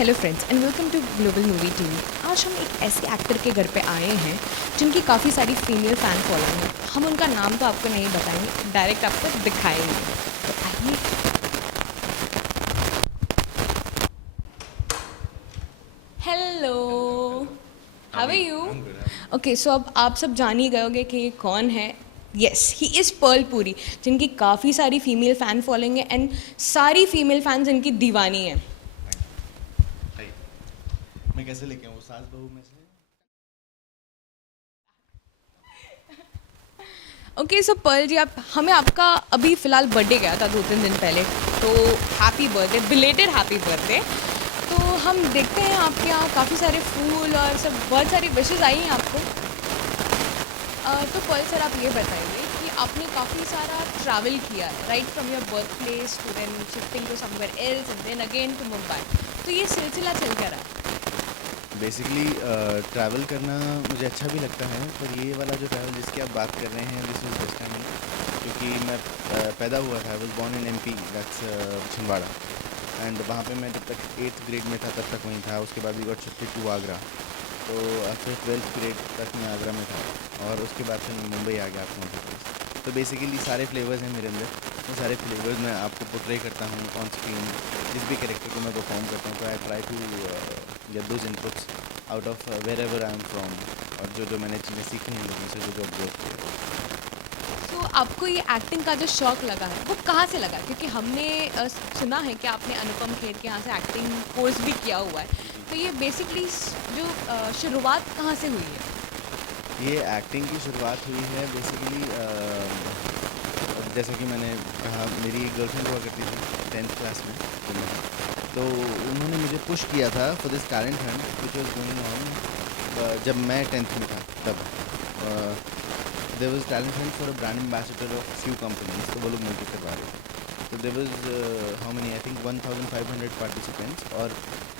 Hello friends and welcome to Global Movie TV. आज हम एक ऐसे एक्टर के घर पे आए हैं जिनकी काफ़ी सारी फीमेल फ़ैन फॉलोइंग है। हम उनका नाम तो आपको नहीं बताएंगे, डायरेक्ट आपको दिखाएंगे। तो आइए। Hello, how are you? Okay, so अब आप सब जान ही गए होंगे कि ये कौन है। Yes, he is Pearl Puri, जिनकी काफ़ी सारी फीमेल फ़ैन फॉलोइंग है एंड सारी फीमेल फैंस इनकी दीवानी है। मैं कैसे लेके आऊँ वो सास बहू में से। ओके, सो पर्ल जी, आप हमें आपका अभी फ़िलहाल बर्थडे गया था 2-3 दिन पहले, तो happy birthday, belated happy birthday. तो हम देखते हैं आपके यहाँ काफ़ी सारे फूल और सब बहुत सारी विशेज़ आई हैं आपको। तो पर्ल सर, आप ये बताइए कि आपने काफ़ी सारा ट्रैवल किया है, right from your birth place to then shifting to somewhere else and then again to Mumbai. तो ये सिलसिला चल क्या रहा है? बेसिकली ट्रैवल करना मुझे अच्छा भी लगता है, पर ये वाला जो ट्रैवल जिसकी आप बात कर रहे हैं दिस इज़ बेस्ट टाइम, क्योंकि मैं पैदा हुआ था, I was born in MP, that's Chhindwara. And वहाँ पे मैं जब तक 8th ग्रेड में था तब तक वहीं था। उसके बाद we got shifted to Agra, तो आफ्टर 12th ग्रेड तक मैं आगरा में था और उसके बाद फिर मैं मुंबई आ गया आपको मध्य प्रदेश। तो बेसिकली सारे फ्लेवर्स हैं मेरे अंदर, वो सारे फ्लेवर्स मैं आपको पोर्ट्रे करता हूँ ऑन स्क्रीन। जिस भी कैरेक्टर को मैं परफॉर्म करता हूँ तो I try to get those inputs out of wherever I am from, और जो जो मैंने चीज़ें सीखी हैं लोगों से, जो जो ऑब्जर्व किया। तो आपको ये एक्टिंग का जो शौक़ लगा है वो कहाँ से लगा? क्योंकि हमने सुना है कि आपने अनुपम खेर के यहाँ से एक्टिंग कोर्स भी किया हुआ है। तो ये बेसिकली जो शुरुआत कहाँ से हुई है? ये एक्टिंग की शुरुआत हुई है बेसिकली, जैसा कि मैंने कहा, मेरी एक गर्लफ्रेंड हुआ करती थी 10th क्लास में, तो उन्होंने मुझे पुश किया था for this talent hunt which was going on जब मैं 10th में था तब। There was talent hunt for a brand ambassador of few companies, तो वो लोग मुझे करवा रहे थे। तो there was how many, I think 1500 participants, और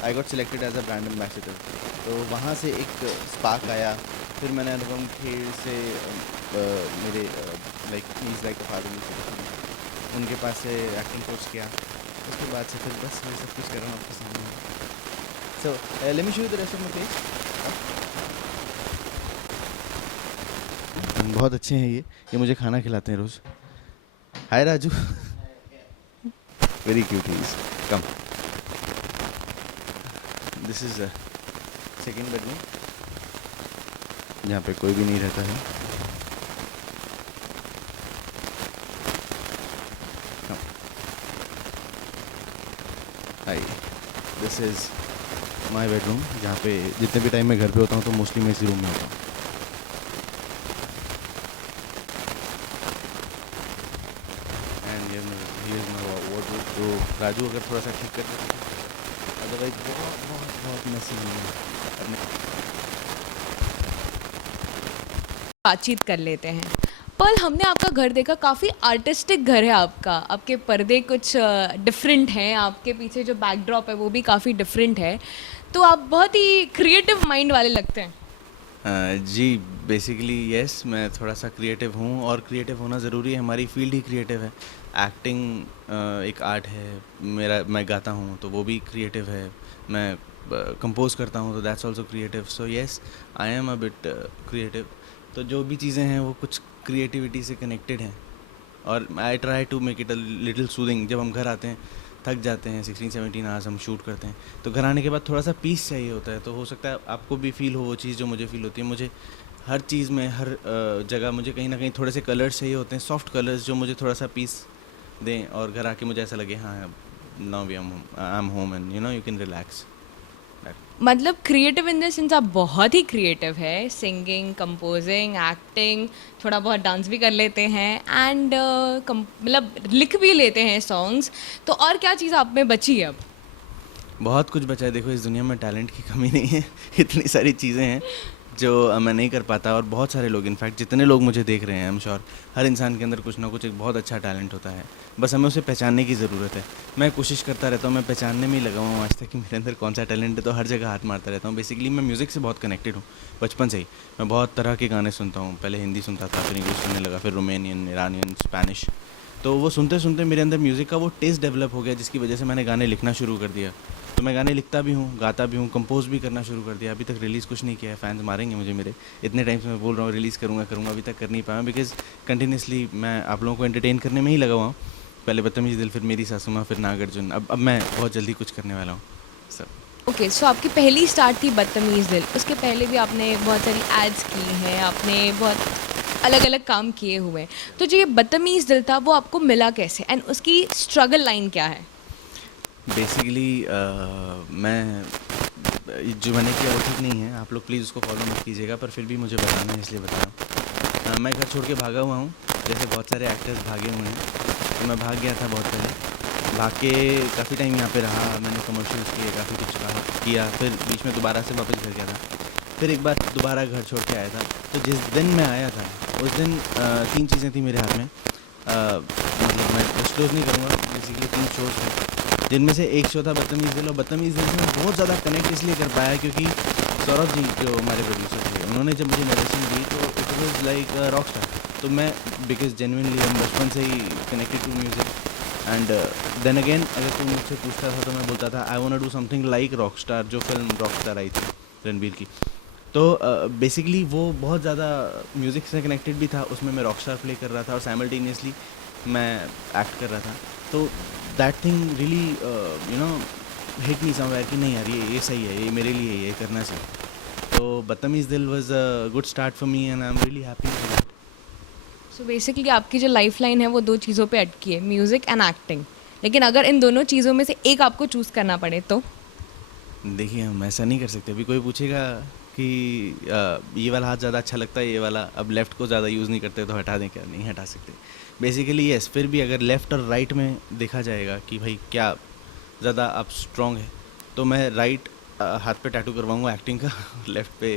I got selected as a brand ambassador. तो वहाँ से एक स्पार्क आया। फिर मैंने अनुपम खेर से मेरे लाइक मीज लाइक फादर, उनके पास से एक्टिंग कोर्स किया। उसके बाद से फिर बस मैं सब कुछ कर रहा हूँ आपके सामने। So let me show you the rest of my page. बहुत अच्छे हैं ये मुझे खाना खिलाते हैं रोज़। Hi Raju. Very cute he is. Come, this is second bedroom, जहाँ पे कोई भी नहीं रहता है। Hi, this is my bedroom, जहाँ पे जितने भी टाइम मैं घर पे होता हूँ तो मोस्टली मैं इसी रूम में होता हूँ। And here is my wardrobe, तो राजू अगर थोड़ा सा ठीक कर देते, अदरवाइज बहुत बहुत बहुत मेसी है। बातचीत कर लेते हैं। पर हमने आपका घर देखा, काफ़ी आर्टिस्टिक घर है आपका। आपके पर्दे कुछ डिफरेंट हैं, आपके पीछे जो बैकड्रॉप है वो भी काफ़ी डिफरेंट है। तो आप बहुत ही क्रिएटिव माइंड वाले लगते हैं। जी, बेसिकली यस, मैं थोड़ा सा क्रिएटिव हूँ, और क्रिएटिव होना ज़रूरी है, हमारी फील्ड ही क्रिएटिव है। एक्टिंग एक आर्ट है मेरा, मैं गाता हूँ तो वो भी क्रिएटिव है, मैं कंपोज करता हूँ तो that's also creative. So yes, I am a bit creative. तो जो भी चीज़ें हैं वो कुछ क्रिएटिविटी से कनेक्टेड हैं, और I try to make it a little soothing. जब हम घर आते हैं, थक जाते हैं, 16-17 आवर्स हम शूट करते हैं, तो घर आने के बाद थोड़ा सा पीस चाहिए होता है। तो हो सकता है आपको भी फील हो वो चीज़ जो मुझे फील होती है। मुझे हर चीज़ में, हर जगह मुझे कहीं ना कहीं थोड़े से कलर्स चाहिए होते हैं, सॉफ्ट कलर्स जो मुझे थोड़ा सा पीस दें, और घर आके मुझे ऐसा लगे हाँ, now we I am home and you know you can relax. मतलब क्रिएटिव इन द सेंस आप बहुत ही क्रिएटिव है, सिंगिंग, कंपोजिंग, एक्टिंग, थोड़ा बहुत डांस भी कर लेते हैं एंड मतलब लिख भी लेते हैं सॉन्ग्स। तो और क्या चीज़ आप में बची है अब? बहुत कुछ बचा है। देखो, इस दुनिया में टैलेंट की कमी नहीं है। इतनी सारी चीज़ें हैं जो मैं नहीं कर पाता, और बहुत सारे लोग, इनफैक्ट जितने लोग मुझे देख रहे हैं, आई एम श्योर हर इंसान के अंदर कुछ ना कुछ एक बहुत अच्छा टैलेंट होता है, बस हमें उसे पहचानने की ज़रूरत है। मैं कोशिश करता रहता हूँ, मैं पहचानने में ही लगा हुआ हूँ आज तक कि मेरे अंदर कौन सा टैलेंट है, तो हर जगह हाथ मारता रहता हूँ। बेसिकली मैं म्यूज़िक से बहुत कनेक्टेड हूँ बचपन से ही। मैं बहुत तरह के गाने सुनता हूँ, पहले हिंदी सुनता था, फिर इंग्लिश सुनने लगा, फिर रोमेनियन, ईरानियन, स्पेनिश, तो वो सुनते सुनते मेरे अंदर म्यूज़िक का वो टेस्ट डेवलप हो गया, जिसकी वजह से मैंने गाने लिखना शुरू कर दिया। तो मैं गाने लिखता भी हूँ, गाता भी हूँ, कंपोज भी करना शुरू कर दिया। अभी तक रिलीज़ कुछ नहीं किया है, फैंस मारेंगे मुझे मेरे, इतने टाइम से मैं बोल रहा हूँ रिलीज़ करूँगा करूँगा, अभी तक कर नहीं पाया बिकॉज़ कंटिन्यूसली मैं आप लोगों को एंटरटेन करने में ही लगा हुआ हूँ। पहले बदतमीज़ दिल, फिर मेरी सासू माँ, फिर नागार्जुन, अब मैं बहुत जल्दी कुछ करने वाला हूँ सब। ओके, सो आपकी पहली स्टार्ट थी बदतमीज़ दिल, उसके पहले भी आपने बहुत सारी एड्स की हैं, आपने बहुत अलग अलग काम किए हुए हैं। तो जो ये बदतमीज़ दिल था वो आपको मिला कैसे एंड उसकी स्ट्रगल लाइन क्या है? बेसिकली मैं जो मैंने किया वो ठीक नहीं है, आप लोग प्लीज़ उसको फॉलो मत कीजिएगा, पर फिर भी मुझे बताना है इसलिए बता रहा हूँ। मैं घर छोड़ के भागा हुआ हूँ, जैसे बहुत सारे एक्टर्स भागे हुए हैं, तो मैं भाग गया था बहुत पहले। भाग के काफ़ी टाइम यहाँ पे रहा, मैंने कमर्शियल्स किए, काफ़ी कुछ किया, फिर बीच में दोबारा से वापस घर गया था। फिर एक बार दोबारा घर छोड़ के आया था। तो जिस दिन मैं आया था उस दिन 3 चीज़ें थी मेरे हाथ में, मतलब मैं डिस्क्लोज़ नहीं करूँगा, बेसिकली 3 शोज़ थे, जिनमें से एक शो था बदतमीज़ दिल। और बदतमीज़ दिल से मैं बहुत ज़्यादा कनेक्ट इसलिए कर पाया क्योंकि सौरभ जी जो हमारे प्रोड्यूसर थे, उन्होंने जब मुझे नरेशन दी तो it was like rock star. तो मैं बिकॉज़ जेन्युइनली हम बचपन से ही connected to music and then again अगर कोई मुझसे पूछता था तो मैं बोलता था I want to do something like rock star, जो फिल्म रॉक स्टार आई थी रणबीर की। तो बेसिकली वो बहुत ज़्यादा म्यूज़िक से कनेक्टेड भी था, उसमें मैं रॉक स्टार प्ले कर रहा था और साइमल्टेनियसली मैं एक्ट कर रहा था। तो that thing really hit me somewhere कि नहीं यार ये सही है, ये मेरे लिए ये करना चाहिए। तो बदतमीज़ दिल was a good start for me and I am really happy for that. So basically आपकी जो लाइफ लाइन है वो 2 चीज़ों पे अटकी है, म्यूज़िक एंड एक्टिंग। लेकिन अगर इन दोनों चीज़ों में से एक आपको चूज़ करना पड़े तो? देखिए हम ऐसा नहीं कर सकते। अभी कोई पूछेगा कि ये वाला हाथ ज़्यादा अच्छा लगता है, ये वाला, अब लेफ़्ट को ज़्यादा यूज़ नहीं करते तो हटा दें क्या? नहीं हटा सकते। बेसिकली येस, फिर भी अगर लेफ़्ट और राइट में देखा जाएगा कि भाई क्या ज़्यादा आप स्ट्रॉन्ग है, तो मैं राइट हाथ पे टैटू करवाऊँगा एक्टिंग का, लेफ़्ट पे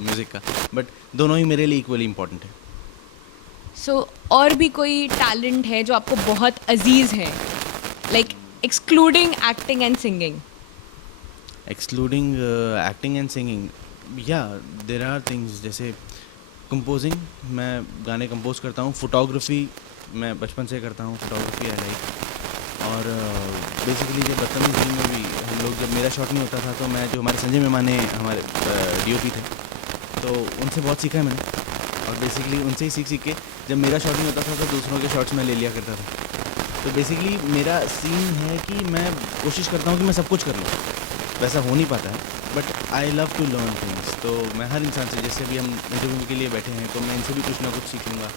म्यूज़िक का। बट दोनों ही मेरे लिए इक्वली इम्पॉर्टेंट है। सो और भी कोई टैलेंट है जो आपको बहुत अजीज़ है, like excluding acting and singing? Excluding acting and singing, या देर आर थिंग्स जैसे कंपोजिंग, मैं गाने कंपोज करता हूँ। फोटोग्राफी मैं बचपन से करता हूँ, फोटोग्राफी है लाइक। और बेसिकली जब बदतमीज़ दिल में भी हम लोग, जब मेरा शॉट नहीं होता था तो मैं, जो हमारे संजय मेमाने हमारे डीओपी थे, तो उनसे बहुत सीखा है मैंने। और बेसिकली उनसे ही सीख के जब मेरा शॉट नहीं होता था तो दूसरों के शॉट्स मैं ले लिया करता था। तो बेसिकली मेरा सीन है कि मैं कोशिश करता हूँ कि मैं सब कुछ कर लूँ, वैसा हो नहीं पाता है, but I love to learn things. तो मैं हर इंसान से, जैसे भी हम इंटरव्यू के लिए बैठे हैं, तो मैं इनसे भी कुछ ना कुछ सीख लूँगा।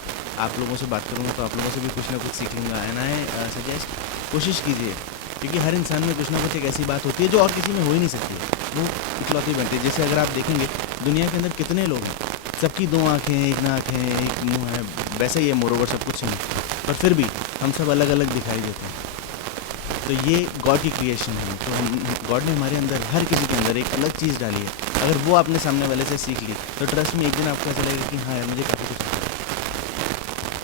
आप लोगों से बात करूँगा तो आप लोगों से भी कुछ ना कुछ सीख लूँगा। एंड आई सजेस्ट, कोशिश कीजिए, क्योंकि हर इंसान में कुछ ना कुछ एक ऐसी बात होती है जो और किसी में हो ही नहीं सकती है, वो इकलौती बनती है। जैसे अगर आप देखेंगे दुनिया के अंदर कितने लोग हैं, सबकी 2 आँखें, 1 नाक है, 1 मुँह है, वैसे ही है मोर ओवर सब कुछ है, पर फिर भी हम सब अलग अलग दिखाई देते हैं। तो ये गॉड की क्रिएशन है। तो हम, गॉड ने हमारे अंदर, हर किसी के अंदर एक अलग चीज़ डाली है। अगर वो आपने सामने वाले से सीख ली तो ट्रस्ट में एक दिन आपको ऐसा लगेगा कि हाँ यार मुझे काफ़ी कुछ आता है।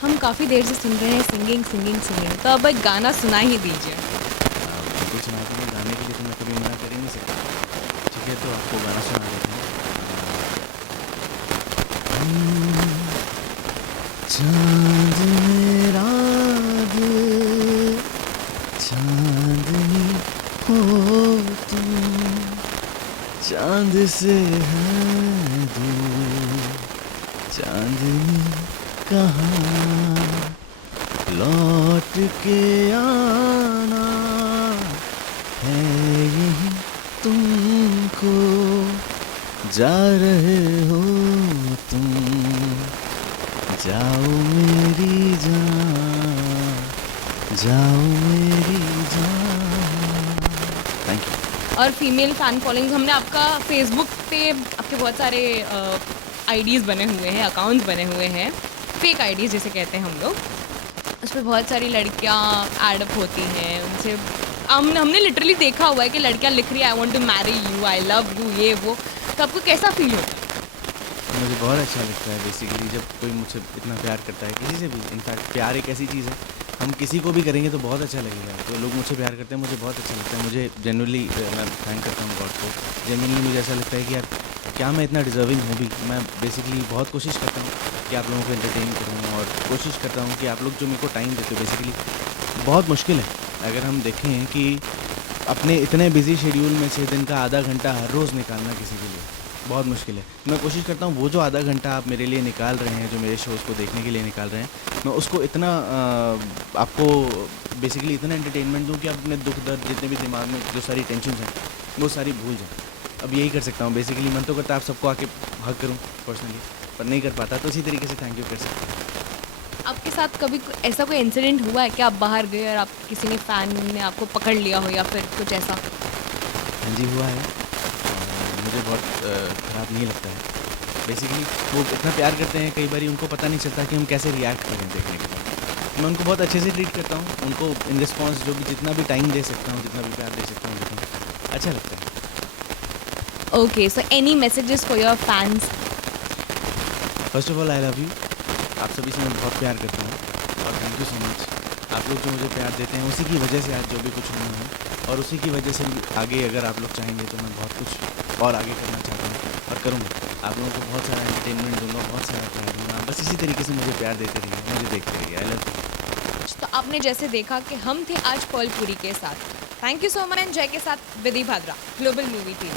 हम काफ़ी देर से सुन रहे हैं सिंगिंग सिंगिंग सिंगिंग, तो अब एक गाना सुना ही दीजिए। बिल्कुल सुना के लिए, गाने के लिए तो मैं कभी मना कर ही नहीं सकता। ठीक है, तो आपको गाना सुना देते हैं। चांद मेरा दिल, चांदनी हो तुम, चांद से है दूर, चांदनी कहाँ, लौट के आना है यही तुमको, जा रहे हो तुम, जाओ मेरी जान, जाओ मेरी जान। Thank you. और फीमेल फ़ैन फॉलोइंग, हमने आपका फेसबुक पे आपके बहुत सारे आईडीज़ बने हुए हैं, अकाउंट्स बने हुए हैं, फेक आईडीज़ जिसे कहते हैं हम लोग। उस पर बहुत सारी लड़कियां एडअप होती हैं, उनसे हमने लिटरली देखा हुआ है कि लड़कियां लिख रही है I want to marry you, I love you, ये वो। तो आपको कैसा फील होता है? मुझे बहुत अच्छा लगता है बेसिकली जब कोई मुझसे इतना प्यार करता है, किसी से भी। इनफैक्ट प्यार एक ऐसी चीज़ है हम किसी को भी करेंगे तो बहुत अच्छा लगेगा। तो लोग मुझसे प्यार करते हैं, मुझे बहुत अच्छा लगता है। मुझे जेन्युइनली मैं थैंक करता हूँ गॉड को। जेन्युइनली मुझे ऐसा लगता है कि यार क्या मैं इतना डिज़र्विंग हूँ भी। मैं बेसिकली बहुत कोशिश करता हूँ कि आप लोगों को एंटरटेन करूँ और कोशिश करता हूँ कि आप लोग जो मेरे को टाइम देते हो बेसिकली बहुत मुश्किल है। अगर हम देखें कि अपने इतने बिज़ी शेड्यूल में से दिन का आधा घंटा हर रोज़ निकालना किसी के लिए बहुत मुश्किल है। मैं कोशिश करता हूँ वो जो आधा घंटा आप मेरे लिए निकाल रहे हैं, जो मेरे शोज़ को देखने के लिए निकाल रहे हैं, मैं उसको इतना आपको बेसिकली इतना एंटरटेनमेंट दूँ कि आप अपने दुख दर्द जितने भी दिमाग में जो सारी टेंशन हैं वो सारी भूल जाएँ। अब यही कर सकता हूँ बेसिकली। मन तो करता है आप सबको आके हग करूँ पर्सनली, पर नहीं कर पाता, तो इसी तरीके से थैंक यू कर सकता हूँ। आपके साथ कभी ऐसा कोई इंसिडेंट हुआ है कि आप बाहर गए और आप किसी ने फ़ैन ने आपको पकड़ लिया हो या फिर कुछ ऐसा? हाँ जी, हुआ है। मुझे बहुत ख़राब नहीं लगता है। बेसिकली वो इतना प्यार करते हैं, कई बारी उनको पता नहीं चलता कि हम कैसे रिएक्ट करें देखने के बाद। मैं उनको बहुत अच्छे से ट्रीट करता हूँ, उनको इन रिस्पॉन्स जो भी जितना भी टाइम दे सकता हूँ, जितना भी प्यार दे सकता हूँ देता हूँ, अच्छा लगता है। Okay, so any messages for your fans? First of all I love you. आप सभी से मैं बहुत प्यार करता हूँ और थैंक यू सो मच। आप लोग जो मुझे प्यार देते हैं उसी की वजह से आज जो भी कुछ हुआ है, और उसी की वजह से आगे अगर आप लोग चाहेंगे तो मैं बहुत कुछ और आगे करना चाहता हूँ और करूँगा। आप लोगों को बहुत सारा एंटरटेनमेंट दूँगा, बहुत सारा प्यार दूँगा। बस इसी तरीके से मुझे प्यार देते रहिए, मुझे देखते रहिए। आई लव यू। तो आपने जैसे देखा कि हम थे आज पर्ल पुरी के साथ। Thank you so much. जय के साथ विधि भाद्रा, ग्लोबल मूवी टीम।